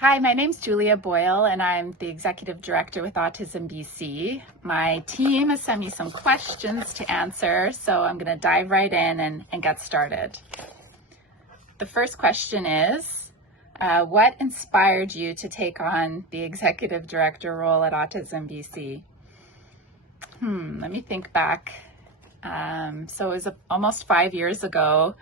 Hi, my name's Julia Boyle, and I'm the Executive Director with AutismBC. My team has sent me some questions to answer, so I'm going to dive right in and get started. The first question is, what inspired you to take on the Executive Director role at AutismBC? Let me think back. So it was almost 5 years ago.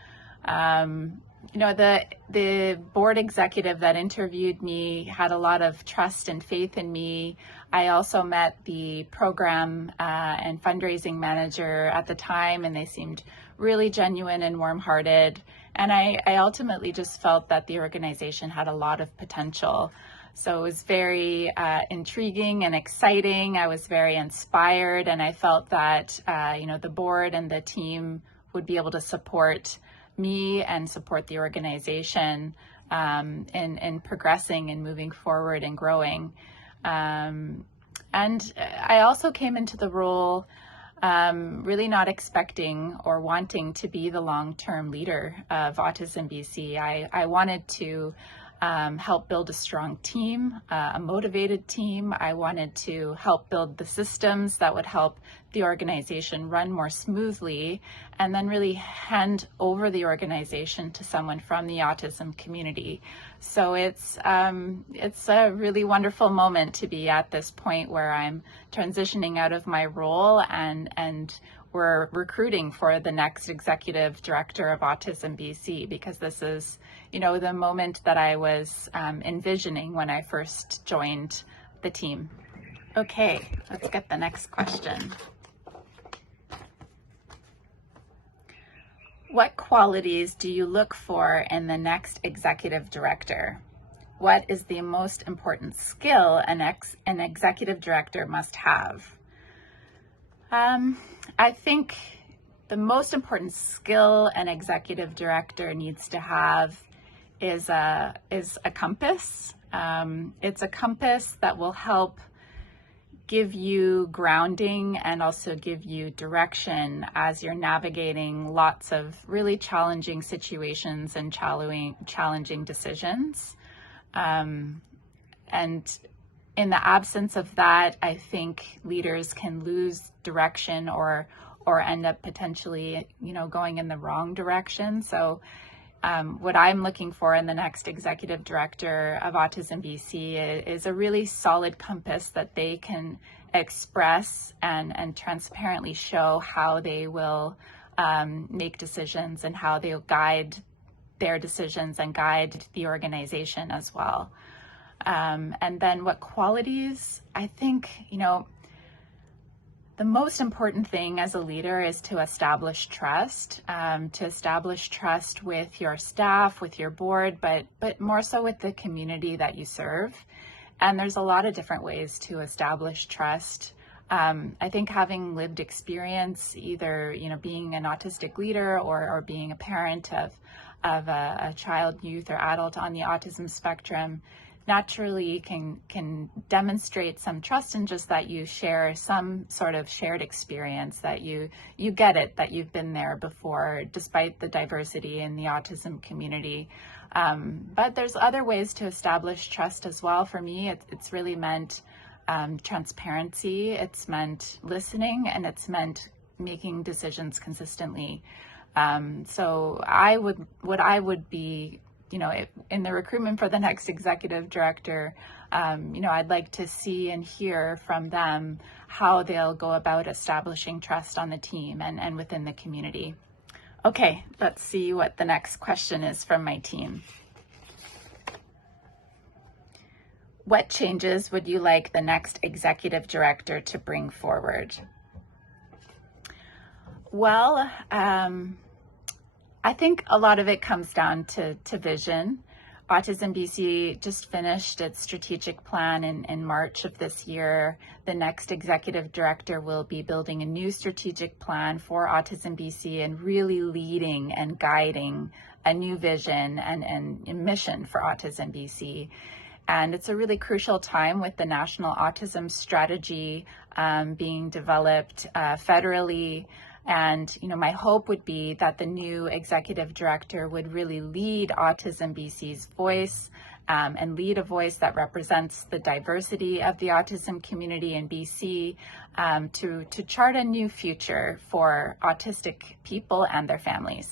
The board executive that interviewed me had a lot of trust and faith in me. I also met the program and fundraising manager at the time, and they seemed really genuine and warm-hearted. And I ultimately just felt that the organization had a lot of potential. So it was very intriguing and exciting. I was very inspired, and I felt that the board and the team would be able to support me and support the organization in progressing and moving forward and growing. And I also came into the role really not expecting or wanting to be the long-term leader of AutismBC. I wanted to help build a strong team, a motivated team. I wanted to help build the systems that would help the organization run more smoothly, and then really hand over the organization to someone from the autism community. So it's a really wonderful moment to be at this point where I'm transitioning out of my role and we're recruiting for the next executive director of AutismBC, because this is, the moment that I was envisioning when I first joined the team. Okay, let's get the next question. What qualities do you look for in the next executive director? What is the most important skill an executive director must have? I think the most important skill an executive director needs to have is a compass. It's a compass that will help give you grounding and also give you direction as you're navigating lots of really challenging situations and challenging decisions. And in the absence of that, I think leaders can lose direction or end up potentially, going in the wrong direction. So what I'm looking for in the next executive director of AutismBC is a really solid compass that they can express and transparently show how they will make decisions and how they'll guide their decisions and guide the organization as well. And then what qualities? I think, the most important thing as a leader is to establish trust with your staff, with your board, but more so with the community that you serve. And there's a lot of different ways to establish trust. I think having lived experience, either, being an autistic leader or being a parent of a child, youth, or adult on the autism spectrum, naturally can demonstrate some trust in just that you share some sort of shared experience, that you get it, that you've been there before, despite the diversity in the autism community. But there's other ways to establish trust as well. For me, it's really meant transparency, it's meant listening, and it's meant making decisions consistently. So what I would be, in the recruitment for the next executive director, I'd like to see and hear from them how they'll go about establishing trust on the team and within the community. Okay, let's see what the next question is from my team. What changes would you like the next executive director to bring forward? Well, I think a lot of it comes down to vision. AutismBC just finished its strategic plan in March of this year. The next executive director will be building a new strategic plan for AutismBC and really leading and guiding a new vision and mission for AutismBC. And it's a really crucial time with the National Autism Strategy being developed federally. And, my hope would be that the new executive director would really lead AutismBC's voice and lead a voice that represents the diversity of the autism community in BC, to chart a new future for autistic people and their families.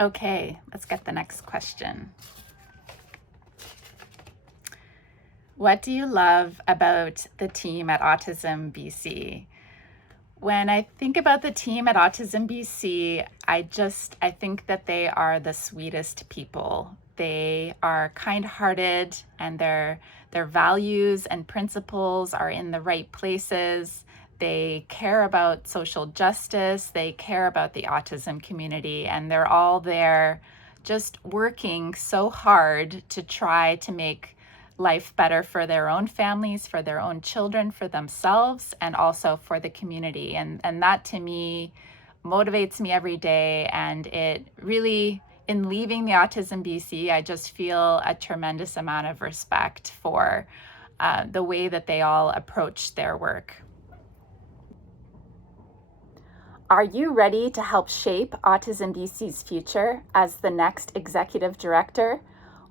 Okay, let's get the next question. What do you love about the team at AutismBC? When I think about the team at AutismBC, I think that they are the sweetest people. They are kind-hearted, and their values and principles are in the right places. They care about social justice. They care about the autism community, and they're all there just working so hard to try to make life better for their own families, for their own children, for themselves, and also for the community. And that to me motivates me every day. And it really, in leaving the AutismBC, I just feel a tremendous amount of respect for the way that they all approach their work. Are you ready to help shape AutismBC's future as the next executive director?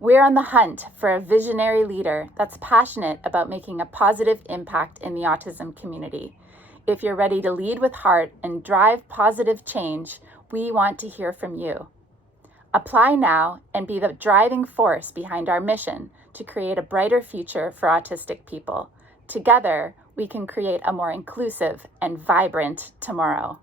We're on the hunt for a visionary leader that's passionate about making a positive impact in the autism community. If you're ready to lead with heart and drive positive change, we want to hear from you. Apply now and be the driving force behind our mission to create a brighter future for autistic people. Together, we can create a more inclusive and vibrant tomorrow.